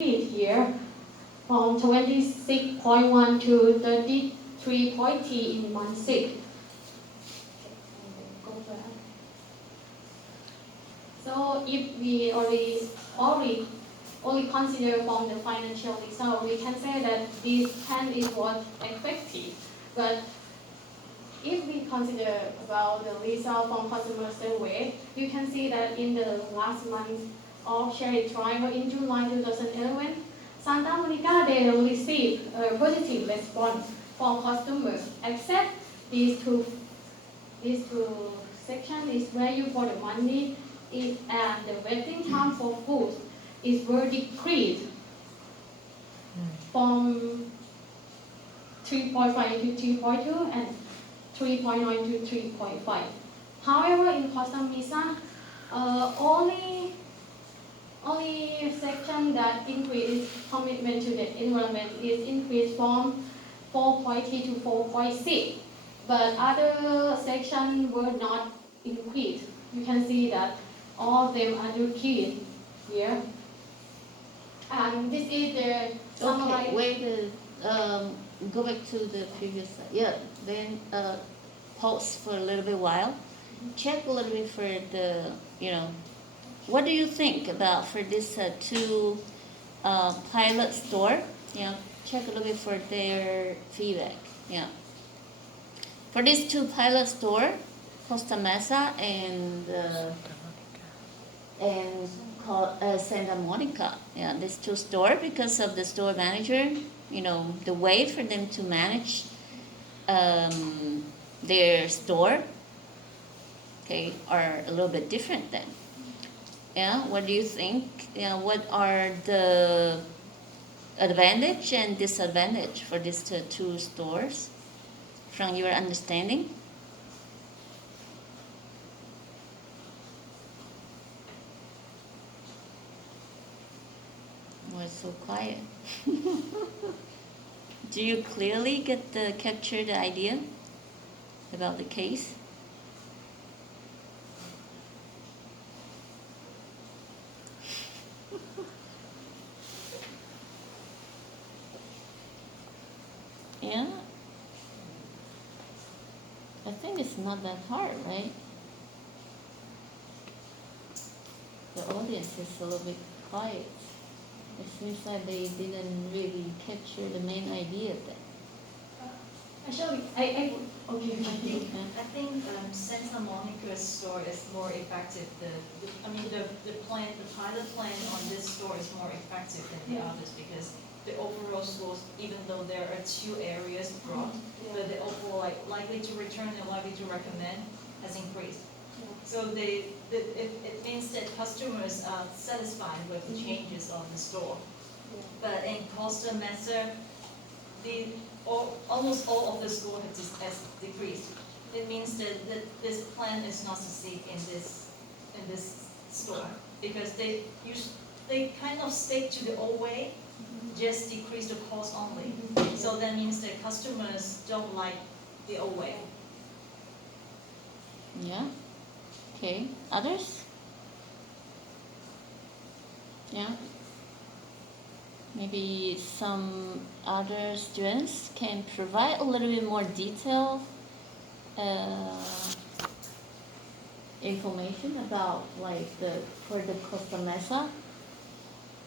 here from 26.1 to 33.3 in month 6. So if we only consider from the financial result, we can say that this plan is what effective. But if we consider about the result from customer survey, you can see that in the last month of Cherry Triangle in July 2011, Santa Monica, they received a positive response from customers, except these two sections is value for the money and the waiting time for food is were decreased from 3.5 to 2.2 and 3.9 to 3.5. However, in Costa Mesa, only section that increased commitment to the environment is increased from 4.3 to 4.6, but other sections were not increased. You can see that all of them are decreased here. And this is the Okay, wait, go back to the previous slide. Yeah, then pause for a little bit while. Check a little bit for the, what do you think about for this two pilot store? Yeah, check a little bit for their feedback. Yeah. For these two pilot store, Costa Mesa and Santa Monica. Yeah, these two store, because of the store manager, the way for them to manage their store, okay, are a little bit different then. Yeah, what do you think? Yeah, what are the advantage and disadvantage for these two stores from your understanding? Why so quiet? Do you clearly capture the idea about the case? Yeah, I think it's not that hard, right? The audience is a little bit quiet. It seems like they didn't really capture the main idea of that. Actually, I think Santa Monica's store is more effective. The pilot plan on this store is more effective than the others, because the overall stores, even though there are two areas brought, but the overall likely to return and likely to recommend has increased. So it means that customers are satisfied with the changes on the store. But in Costa Mesa, almost all of the store has decreased. It means that this plan is not succeed in this store, because they kind of stick to the old way, just decrease the cost only. So that means that customers don't like the old way. Yeah. Okay. Others? Yeah. Maybe some other students can provide a little bit more detailed information about for the Costa Mesa.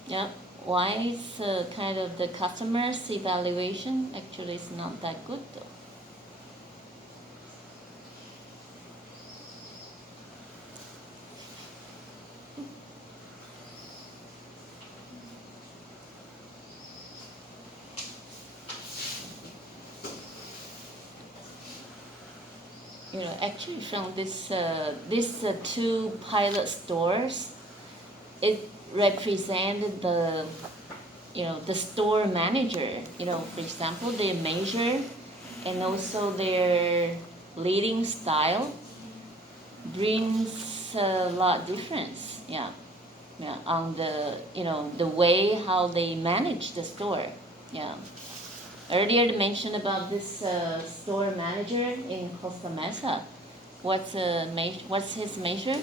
Yeah. Why is kind of the customer's evaluation actually is not that good though? Actually from these two pilot stores, it represented the store manager. For example, their measure and also their leading style brings a lot difference. Yeah, on the way how they manage the store. Yeah. Earlier they mentioned about this store manager in Costa Mesa. What's his measure?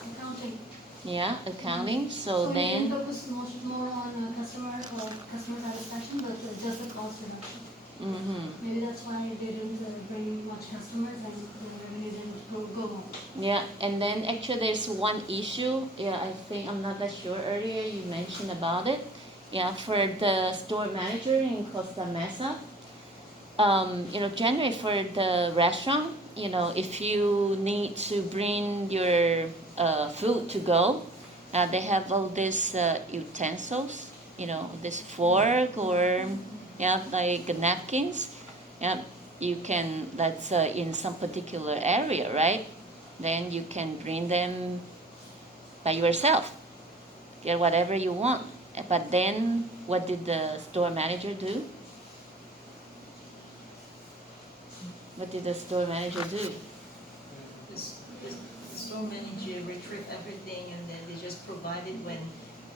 Accounting. yeah, accounting. So you then, can focus much more on customer satisfaction, but just the cost reduction. mm-hmm. Maybe that's why they didn't bring much customers and the revenue didn't go more. Yeah, and then actually there's one issue. Yeah, I think I'm not that sure. Earlier you mentioned about it. Yeah, for the store manager in Costa Mesa. Generally for the restaurant, if you need to bring your food to go, they have all these utensils, this fork or yeah, like napkins. Yeah, you can. That's in some particular area, right? Then you can bring them by yourself. Get whatever you want. But then, what did the store manager do? What did the store manager do? The store manager retrieve everything and then they just provide it when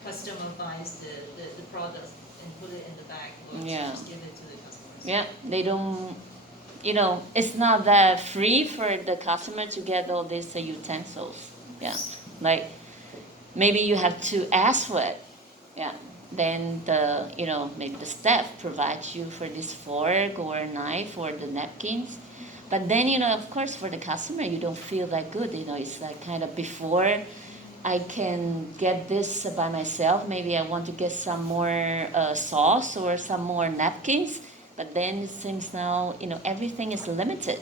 customer buys the product and put it in the bag or Yeah. just give it to the customers. Yeah, they don't, it's not that free for the customer to get all these utensils. Yeah, like maybe you have to ask for it. Yeah, then maybe the staff provides you for this fork or knife or the napkins. But then, of course, for the customer, you don't feel that good. It's like kind of before I can get this by myself. Maybe I want to get some more sauce or some more napkins. But then it seems now, everything is limited.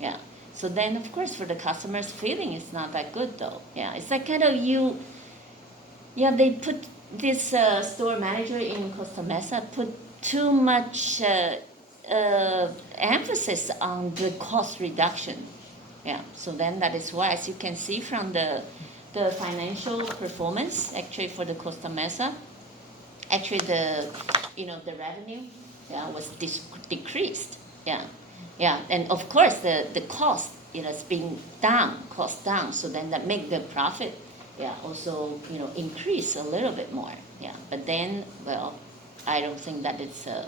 Yeah. So then, of course, for the customer's feeling, it's not that good though. Yeah. It's like kind of yeah, they put this store manager in Costa Mesa put too much emphasis on the cost reduction. Yeah, so then that is why, as you can see from the financial performance, actually for the Costa Mesa, actually the revenue, yeah, was decreased. Yeah, yeah, and of course the cost, is being cost down. So then that make the profit, yeah, also increase a little bit more. Yeah, but then, well, I don't think that it's a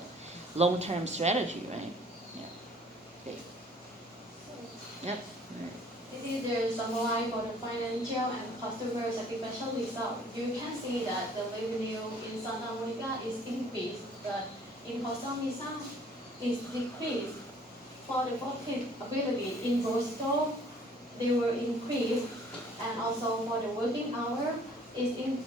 long-term strategy, right? Yeah. Okay. Yep. This is the summary for the financial and customer satisfaction result. You can see that the revenue in Santa Monica is increased, but in Costa Mesa is decreased. For the profitability in both stores, they were increased, and also for the working hour is in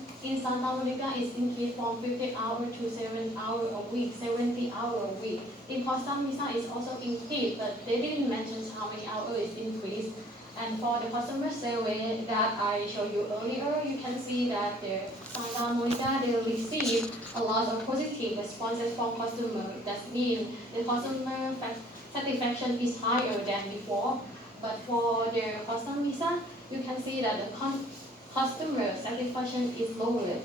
Santa Monica is increased from 50 hours to 7 hours a week, 70 hours a week. In Costa Mesa is also increased, but they didn't mention how many hours is increased. And for the customer survey that I showed you earlier, you can see that the Santa Monica, they receive a lot of positive responses from customers. That means the customer satisfaction is higher than before. But for the Costa Mesa, you can see that the customer satisfaction is lower.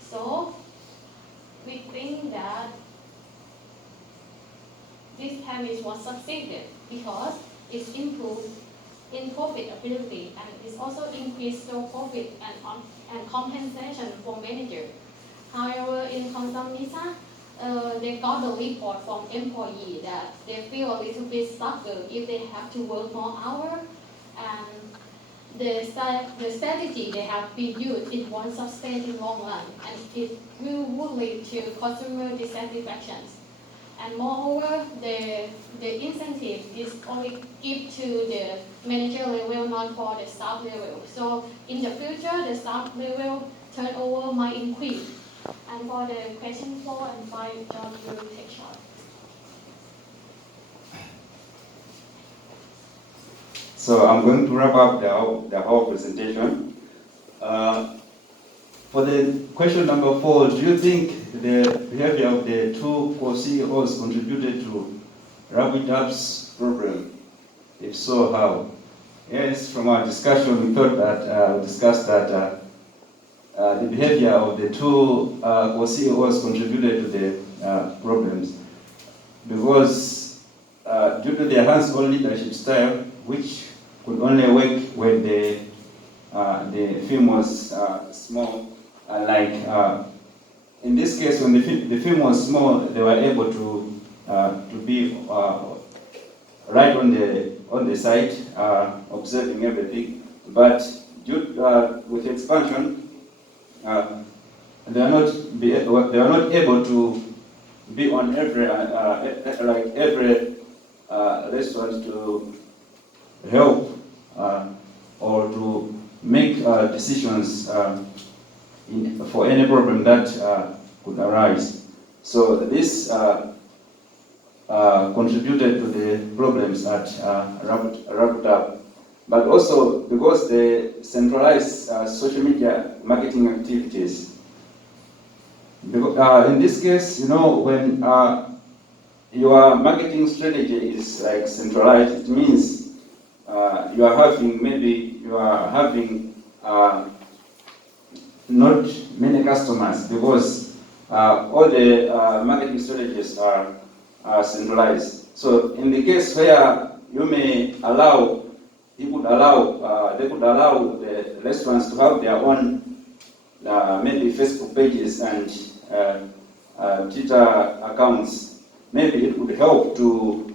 So we think that this premise was succeeded because it's improved in profitability and it's also increased store profit and compensation for manager. However, in Costa Mesa, they got the report from employee that they feel a little bit stuck if they have to work more hours, and the strategy they have been used, it won't sustain in long run, and it would lead to customer dissatisfaction. And moreover, the incentive is only give to the manager level, not for the staff level. So in the future, the staff level turnover might increase. And for the question 4 and 5, John will take charge. So I'm going to wrap up the whole presentation. For the question number 4, do you think the behavior of the two co-CEOs contributed to Rapid-Up's problem? If so, how? Yes, from our discussion, we thought that, we discussed that the behavior of the two co-CEOs contributed to the problems because due to their hands-on leadership style, which could only work when the firm was small. In this case, when the firm was small, they were able to be right on the site, observing everything. But with expansion, they are not able to be on every like every restaurant to help or to make decisions for any problem that could arise. So this contributed to the problems at wrapped up. But also because they centralized social media marketing activities. In this case, you know, when your marketing strategy is like centralized, it means you are having not many customers because all the marketing strategies are centralized. So in the case where you may allow, they could allow the restaurants to have their own maybe Facebook pages and Twitter accounts. Maybe it would help to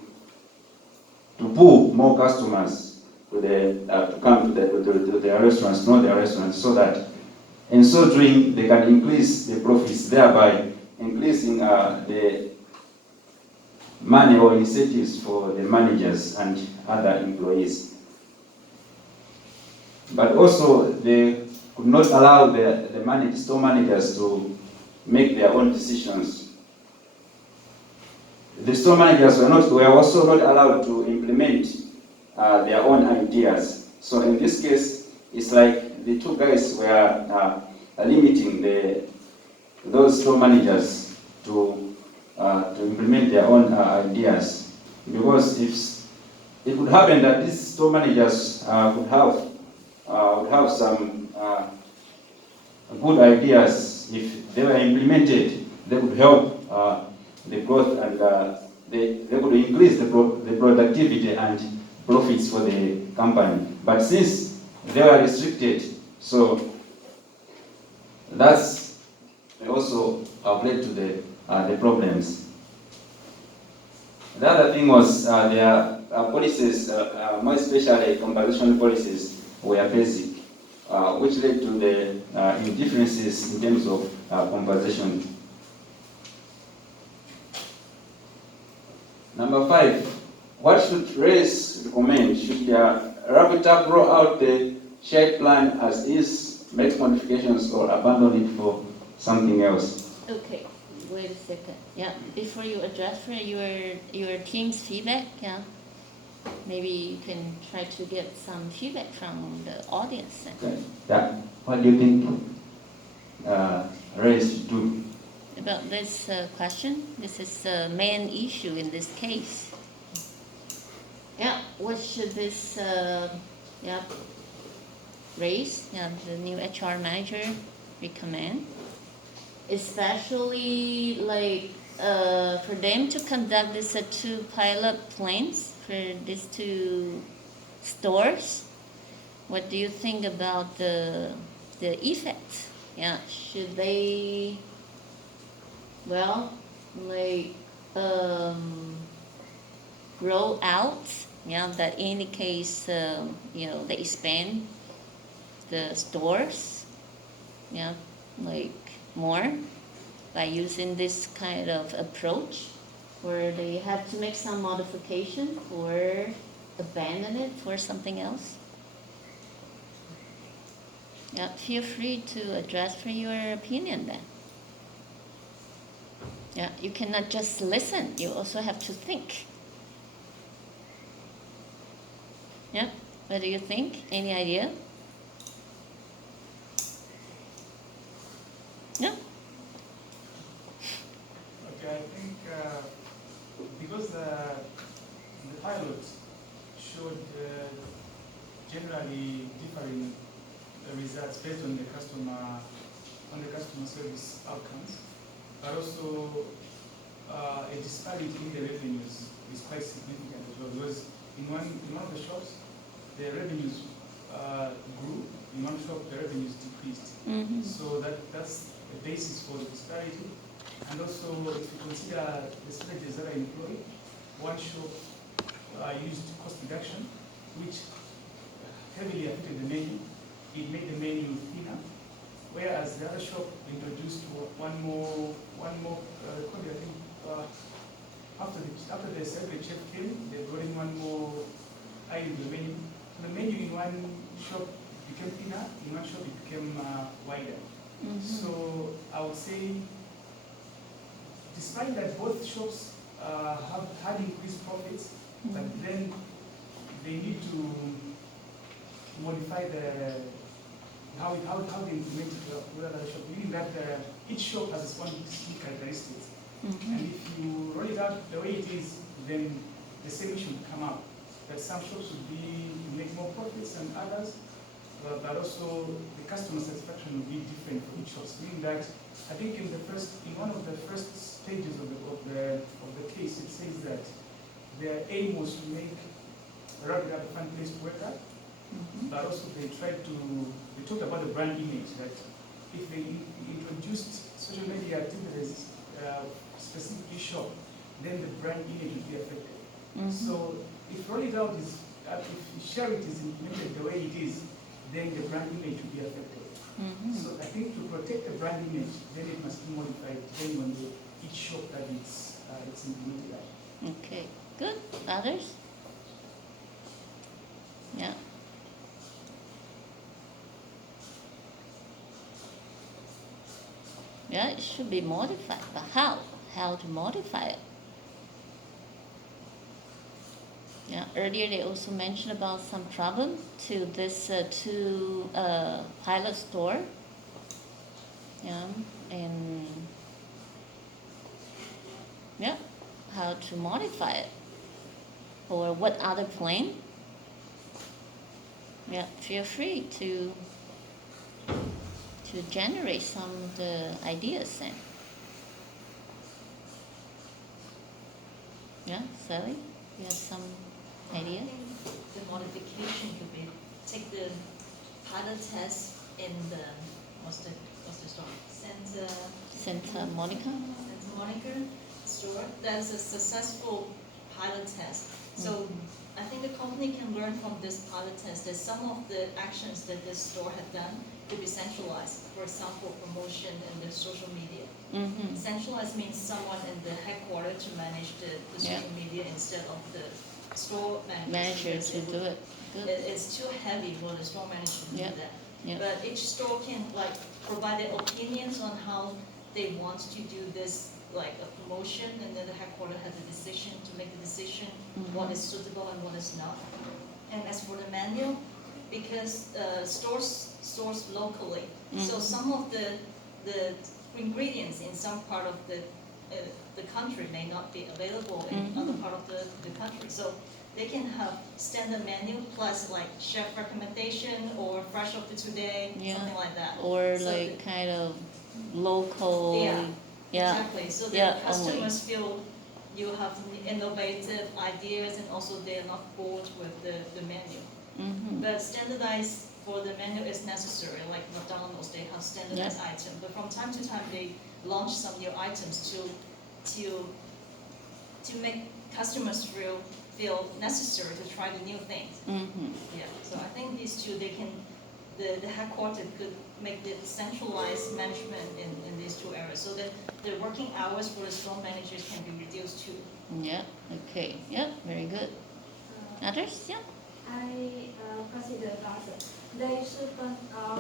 pull more customers to come to their restaurants, know their restaurants, so that in so doing they can increase the profits, thereby increasing the money or incentives for the managers and other employees. But also they could not allow the store managers to make their own decisions. The store managers were also not allowed to implement their own ideas. So in this case, it's like the two guys were limiting those store managers to implement their own ideas. Because if it could happen that these store managers would have some good ideas, if they were implemented, they would help the growth and they would increase the productivity and profits for the company. But since they were restricted, so that's also led to the problems. The other thing was their policies, more especially compensation policies, were basic, which led to the differences in terms of compensation. Number 5, what should RACE recommend? Should Rapid roll out the shared plan as is, make modifications, or abandon it for something else? Okay, wait a second. Yeah, before you address for your team's feedback, yeah, maybe you can try to get some feedback from the audience. Okay. Yeah. What do you think RACE should do? About this question, this is the main issue in this case. Yeah, what should this RACE, the new HR manager, recommend? Especially like for them to conduct this 2 pilot plans for these 2 stores. What do you think about the effect? Yeah, should they roll out? Yeah, that indicates they expand the stores. Yeah, like more by using this kind of approach, where they have to make some modification or abandon it for something else. Yeah, feel free to address for your opinion then. Yeah, you cannot just listen, you also have to think. Yeah, what do you think? Any idea? Yeah? Okay, I think because the pilot showed generally differing results based on the customer service outcomes, but also a disparity in the revenues is quite significant as well. Because in one of the shops, the revenues grew. In one shop, the revenues decreased. Mm-hmm. So that's the basis for the disparity. And also, if you consider the strategies that are employed, one shop used cost reduction, which heavily affected the menu, it made the menu thinner, whereas the other shop introduced one more quality, I think, after the celebrity chef came, they brought in one more item in the menu. So the menu in one shop became thinner, in one shop it became wider. So I would say, despite that both shops have had increased profits, but then they need to modify how they implement it with other shop, meaning that each shop has its own key characteristics. And if you roll it out the way it is, then the same issue will come up. That some shops will make more profits than others, but also the customer satisfaction will be different for each shop. Meaning that I think in one of the first stages of the case, it says that their aim was to make Rapid a fun place to work at, but also they talked about the brand image, that if they introduced social media activities specifically shop, then the brand image would be affected. So if roll it out if share it is implemented the way it is, then the brand image will be affected. So I think to protect the brand image, then it must be modified depending on each shop that it's implemented at. Okay, good. Others? Yeah. Yeah, it should be modified, but how? How to modify it? Yeah, earlier they also mentioned about some problem to this pilot store. Yeah, and yeah, how to modify it, or what other plan? Yeah, feel free to generate some of the ideas then. Yeah, Sally, you have some idea? I think the modification could be take the pilot test in the what's the store? Santa Monica? Santa Monica store. That's a successful pilot test. So I think the company can learn from this pilot test that some of the actions that this store had done could be centralized. For example, promotion and the social media. Centralized means someone in the headquarters to manage the social media instead of the store manager To do it. Good. It's too heavy for the store manager to do that. Yeah. But each store can provide their opinions on how they want to do this, like a promotion, and then the headquarters has a decision to make the decision what is suitable and what is not. And as for the menu, because stores source locally, so some of the ingredients in some part of the country may not be available in other part of the country. So they can have standard menu plus like chef recommendation or fresh of the today, something like that. Or so like kind of local. Exactly. So the customers feel you have innovative ideas, and also they are not bored with the menu. But standardized for the menu is necessary. Like McDonald's, they have standardized items. But from time to time, they launch some new items to make customers feel necessary to try the new things. Yeah. So I think these two, the headquarters could make the centralized management in these two areas, so that the working hours for the store managers can be reduced too. Yeah. Okay. Yeah. Very good. Others? Yeah. I consider that they should have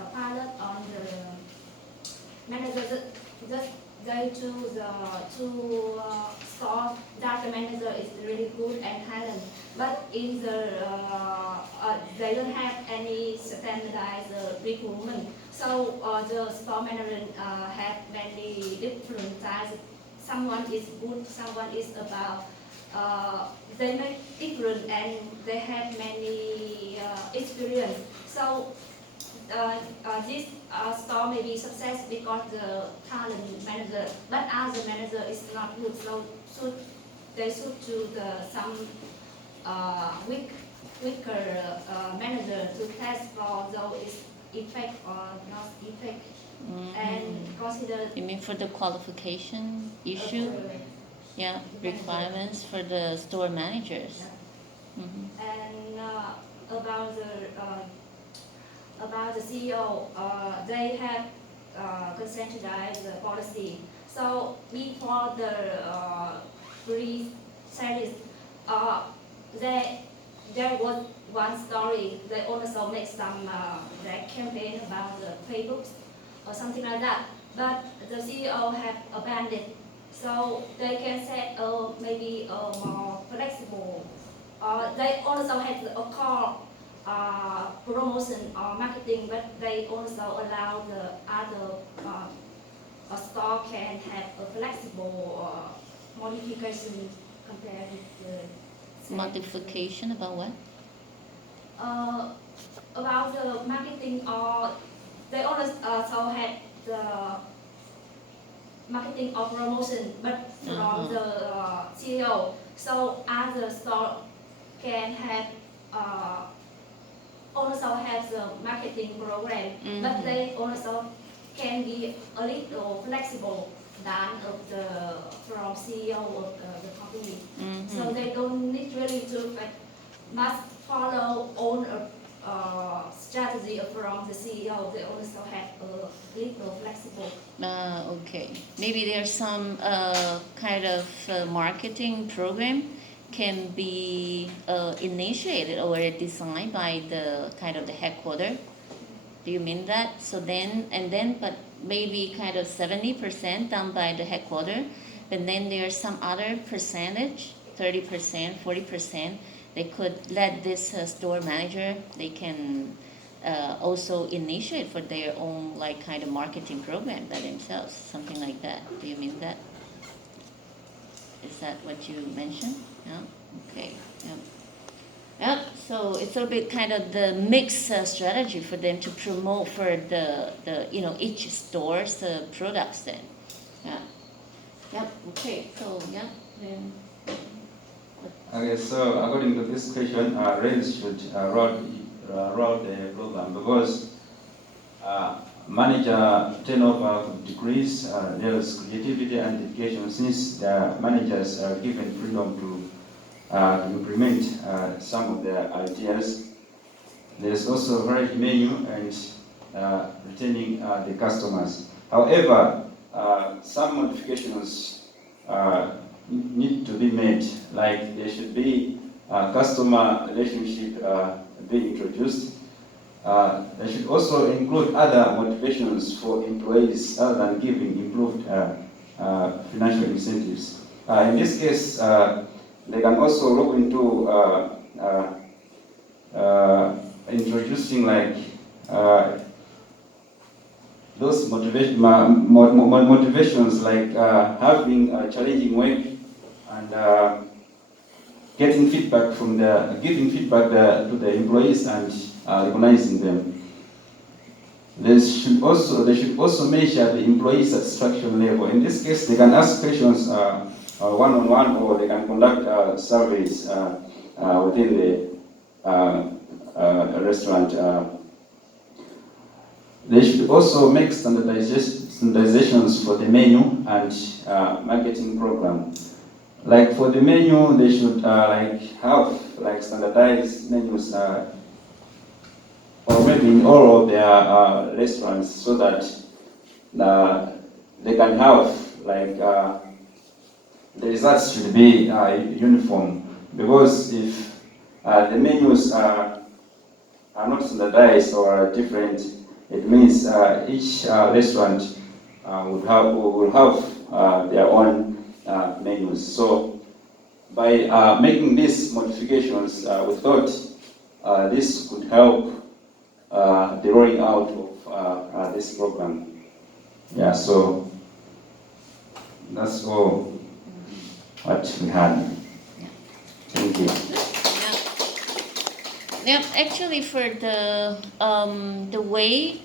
a pilot on the manager. Just they choose two store that the manager is really good and talent, but in the they don't have any standardized recruitment. So the store manager have many different types. Someone is good, someone is about. They make different and they have many experience. So this store may be success because the talent manager, but as the manager is not good, so they should choose some weaker manager to test for those effect or not effect, and consider. You mean for the qualification issue? Yeah, requirements for the store managers. And about the CEO. They have conscientized the policy. So before the pre-series, there was one story. They also make some like campaign about the Facebook or something like that. But the CEO have abandoned, so they can set maybe a more flexible. They also have a call promotion or marketing, but they also allow the other store can have a flexible modification compared with the Modification about what? About the marketing, or they also have the marketing or promotion, but from the CEO. So other store can have also have the marketing program, but they also can be a little flexible than of the from CEO of the company. So they don't need really to must follow own strategy from the CEO. They also have a little flexible. Okay. Maybe there's some kind of marketing program can be initiated or designed by the kind of the headquarter. Do you mean that? So then, but maybe kind of 70% done by the headquarter, but then there's some other percentage, 30%, 40%, they could let this store manager, they can also initiate for their own like kind of marketing program by themselves, something like that. Do you mean that? Is that what you mentioned? Yeah. Okay. Yeah. Yep. So it's a bit kind of the mixed strategy for them to promote for the each store's products then. Yeah. Yep. Okay. So yeah. Then. Okay, so according to this question, REMS should route the program because manager turnover could decrease. There's creativity and dedication since the managers are given freedom to implement some of their ideas. There's also varied menu and retaining the customers. However, some modifications need to be made, like there should be a customer relationship being introduced. They should also include other motivations for employees other than giving improved financial incentives. In this case, they can also look into introducing like those motivations like having challenging work and giving feedback to the employees and recognizing them. They should also measure the employee satisfaction level. In this case, they can ask questions one-on-one, or they can conduct surveys within the restaurant. They should also make standardizations for the menu and marketing program. Like for the menu, they should have standardized menus, or maybe in all of their restaurants, so that they can have the results should be uniform. Because if the menus are not standardized or are different, it means each restaurant will have their own menus. So by making these modifications, we thought this could help the rolling out of this program. Yeah, so that's all what we had. Thank you. Yeah, actually for the way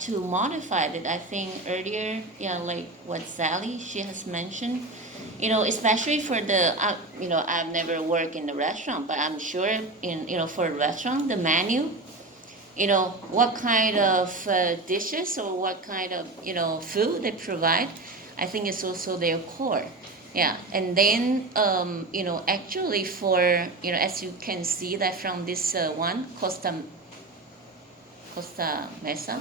to modify it, I think earlier, like what Sally she has mentioned, especially for the I've never worked in a restaurant, but I'm sure in for a restaurant the menu, what kind of dishes or what kind of food they provide, I think it's also their core. Yeah, and then actually for as you can see that from this one Costa Mesa.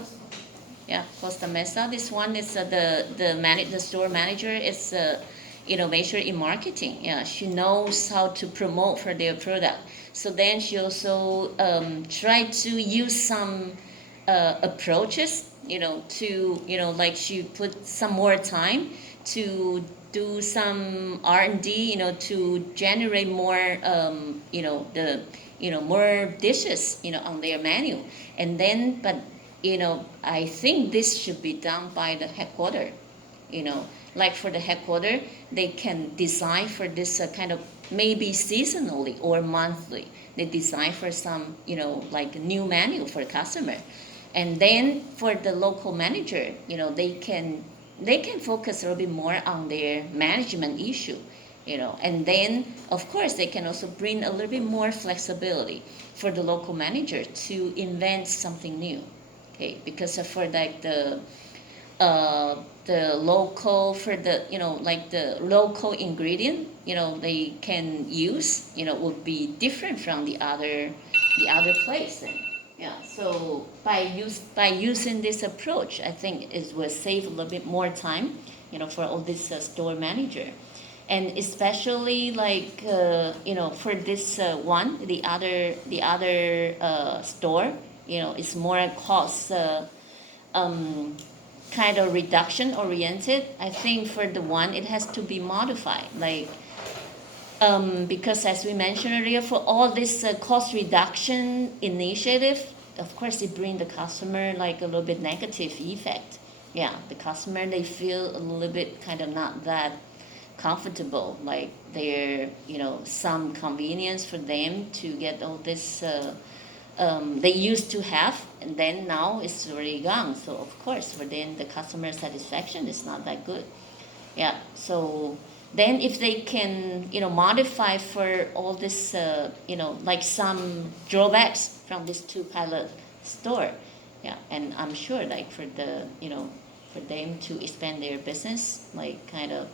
Yeah, Costa Mesa. This one is the store manager is innovation in marketing. Yeah, she knows how to promote for their product. So then she also try to use some approaches. To like she put some more time to do some R&D. To generate more more dishes on their menu, and then but I think this should be done by the headquarter. Like for the headquarter, they can design for this kind of maybe seasonally or monthly. They design for some, like a new menu for customer, and then for the local manager, they can focus a little bit more on their management issue. And then of course they can also bring a little bit more flexibility for the local manager to invent something new. Okay, because for like the local for the like the local ingredient they can use would be different from the other place. And yeah, so by using this approach, I think it will save a little bit more time for all this store manager. And especially like for this one, the other store, is more cost um, kind of reduction oriented. I think for the one it has to be modified, like because as we mentioned earlier, for all this cost reduction initiative, of course it bring the customer like a little bit negative effect. Yeah, the customer, they feel a little bit kind of not that comfortable, like there some convenience for them to get all this they used to have, and then now it's already gone. So of course for them the customer satisfaction is not that good. Yeah, so then if they can modify for all this like some drawbacks from this two pilot store. Yeah, and I'm sure like for the for them to expand their business, like kind of,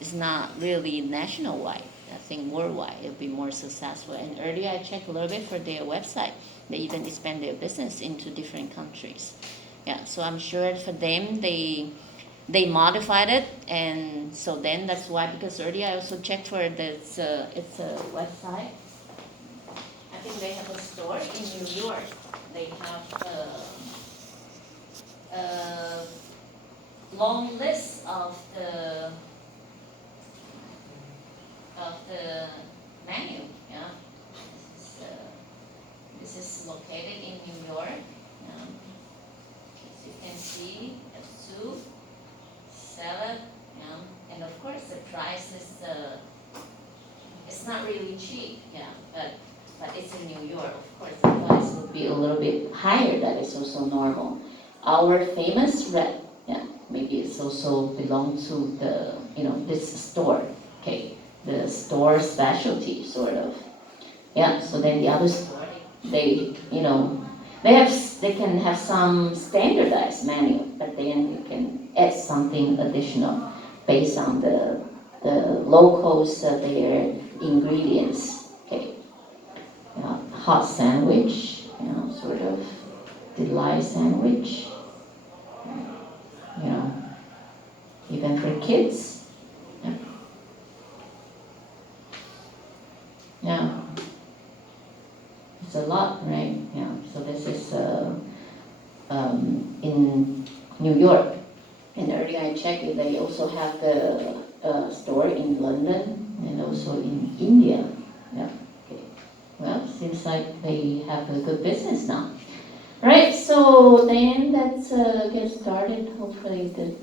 it's not really nationwide. I think worldwide it'll be more successful. And earlier I checked a little bit for their website. They even expand their business into different countries. Yeah, so I'm sure for them they modified it, and so then that's why, because earlier I also checked for this it's a website. I think they have a store in New York. They have a long list of the menu. Yeah, this is located in New York. As you can see, a soup, salad, and of course the price is it's not really cheap. Yeah, but it's in New York. Of course the price will be a little bit higher. That is also normal. Our famous red, yeah, maybe it's also belong to the this store. Okay, the store specialty sort of. Yeah, so then the other store, they they can have some standardized menu, but then you can add something additional based on the locals their ingredients. Okay, hot sandwich, sort of delight sandwich, you know, even for kids. Yeah. Yeah. It's a lot, right? Yeah. So this is in New York. And earlier I checked, they also have the store in London and also in India. Yeah. Okay. Well, seems like they have a good business now. Right. So then let's get started. Hopefully the